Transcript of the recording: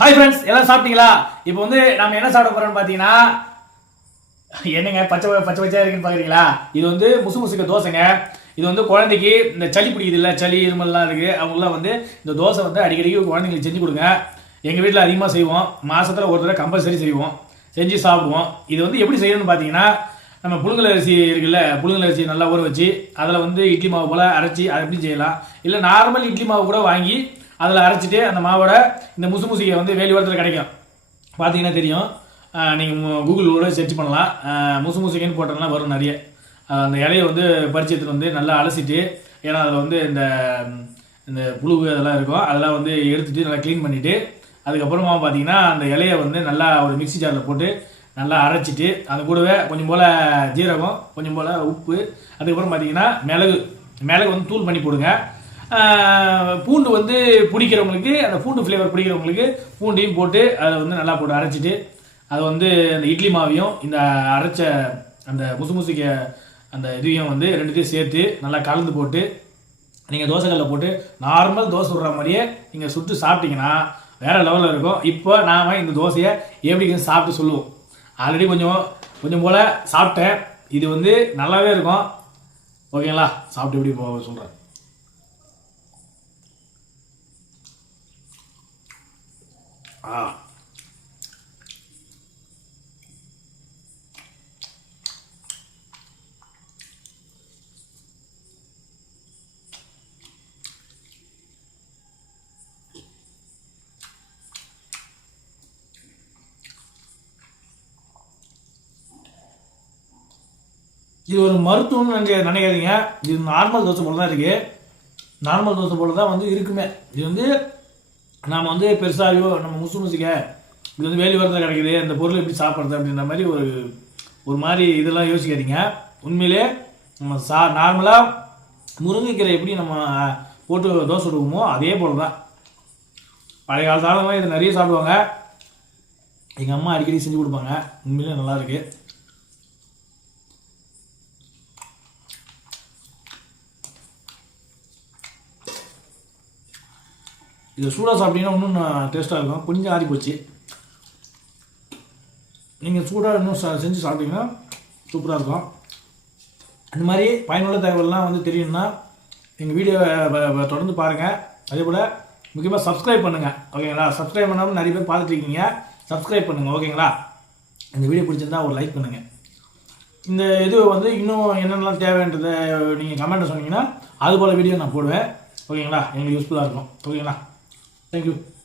Hi friends எல்லாம் சாப்பிட்டீங்களா? இப்போ வந்து நம்ம என்ன சாப்பிட போறோம்னு பார்த்தீங்கன்னா என்னங்க பச்சை பச்சை பச்சையாக இருக்குன்னு பார்க்குறீங்களா இது வந்து முசு முசுக்க தோசைங்க. இது வந்து குழந்தைக்கு இந்த சளி பிடிக்குது இல்லை சளி இருமல்லாம் இருக்குது அவங்களாம் வந்து இந்த தோசை வந்து அடிக்கடிக்கு குழந்தைங்களுக்கு செஞ்சு கொடுங்க. எங்கள் வீட்டில் அதிகமாக செய்வோம். மாதத்தில் ஒரு தடவை கம்பல்சரி செய்வோம். செஞ்சு சாப்பிடுவோம். இது வந்து எப்படி செய்யணும்னு பார்த்தீங்கன்னா நம்ம புழுங்கல் அரிசி இருக்குல்ல புழுங்கல் அரிசி நல்லா ஊற வச்சு அதில் வந்து இட்லி மாவு போல் அரைச்சி அது எப்படி செய்யலாம்? இல்லை நார்மல் இட்லி மாவு கூட வாங்கி அதில் அரைச்சிட்டு அந்த மாவோட இந்த முசு முசுகை வந்து வேலி ஓரத்தில் கிடைக்கும். பார்த்தீங்கன்னா தெரியும். நீங்கள் கூகுள் சர்ச் பண்ணலாம். முசு முசுகைன்னு போட்டோம்னா வரும் நிறைய. அந்த இலையை வந்து பறிச்சு எடுத்துட்டு வந்து நல்லா அலசிட்டு ஏன்னா அதில் வந்து இந்த இந்த புழு அதெல்லாம் இருக்கும். அதெல்லாம் வந்து எடுத்துட்டு நல்லா க்ளீன் பண்ணிவிட்டு அதுக்கப்புறமா பார்த்தீங்கன்னா அந்த இலையை வந்து நல்லா ஒரு மிக்ஸி ஜாரில் போட்டு நல்லா அரைச்சிட்டு அது கூடவே கொஞ்சம் போல் ஜீரகம் கொஞ்சம் போல் உப்பு அதுக்கப்புறம் பார்த்தீங்கன்னா மிளகு. மிளகு வந்து தூள் பண்ணி போடுங்க. பூண்டு வந்து பிடிக்கிறவங்களுக்கு அந்த பூண்டு ஃப்ளேவர் பிடிக்கிறவங்களுக்கு பூண்டையும் போட்டு அதை வந்து நல்லா போட்டு அரைச்சிட்டு அதை வந்து அந்த இட்லி மாவையும் இந்த அரைச்ச அந்த முசு முசுக்க அந்த இதையும் வந்து ரெண்டுத்தையும் சேர்த்து நல்லா கலந்து போட்டு நீங்கள் தோசைகளில் போட்டு நார்மல் தோசை விடுற மாதிரியே நீங்கள் சுட்டு சாப்பிட்டீங்கன்னா வேறு லெவலில் இருக்கும். இப்போ நாம் இந்த தோசையை எப்படி சாப்பிட்டு சொல்லுவோம். ஆல்ரெடி கொஞ்சம் கொஞ்சம் போல் சாப்பிட்டேன். இது வந்து நல்லாவே இருக்கும். ஓகேங்களா? சாப்பிட்டு எப்படி போக சொல்கிறேன் ஆ. இது ஒரு மருத்துவம்னு நீங்கள் நினைக்காதீங்க. இது நார்மல் தோசை போல தான் இருக்குது நார்மல் தோசை போல தான் வந்து இருக்குமே. இது வந்து நாம் வந்து பெருசாகவோ நம்ம முசு முசிக்க இது வந்து வேலி வரத்தில் கிடைக்குது அந்த பொருள் எப்படி சாப்பிட்றது அப்படின்ற மாதிரி ஒரு ஒரு மாதிரி இதெல்லாம் யோசிக்காதீங்க. உண்மையிலே நம்ம சா நார்மலாக முருங்கைக்கீரை எப்படி நம்ம போட்டு தோசை விடுவோமோ அதே போல் தான் பழைய காலத்து இதை நிறைய சாப்பிடுவாங்க. எங்கள் அம்மா அடிக்கடி செஞ்சு கொடுப்பாங்க. உண்மையிலே நல்லா இதை சூடாக சாப்பிட்டீங்கன்னா இன்னும் டேஸ்ட்டாக இருக்கும். கொஞ்சம் ஆறி போச்சு. நீங்கள் சூடாக இன்னும் செஞ்சு சாப்பிட்டீங்கன்னா சூப்பராக இருக்கும். இந்த மாதிரி பயனுள்ள தகவல்லாம் வந்து தெரியும்னா எங்கள் வீடியோவை தொடர்ந்து பாருங்கள் அதே போல் முக்கியமாக சப்ஸ்கிரைப் பண்ணுங்கள் ஓகேங்களா? சப்ஸ்கிரைப் பண்ணாமல் நிறைய பேர் பார்த்துட்ருக்கீங்க சப்ஸ்கிரைப் பண்ணுங்கள் ஓகேங்களா? இந்த வீடியோ பிடிச்சிருந்தா ஒரு லைக் பண்ணுங்கள் இந்த இது வந்து இன்னும் என்னென்னலாம் தேவைன்றதை நீங்கள் கமெண்ட்டை சொன்னீங்கன்னா அது போல் வீடியோ நான் போடுவேன். ஓகேங்களா? எங்களுக்கு யூஸ்ஃபுல்லாக இருக்கும். ஓகேங்களா? Thank you.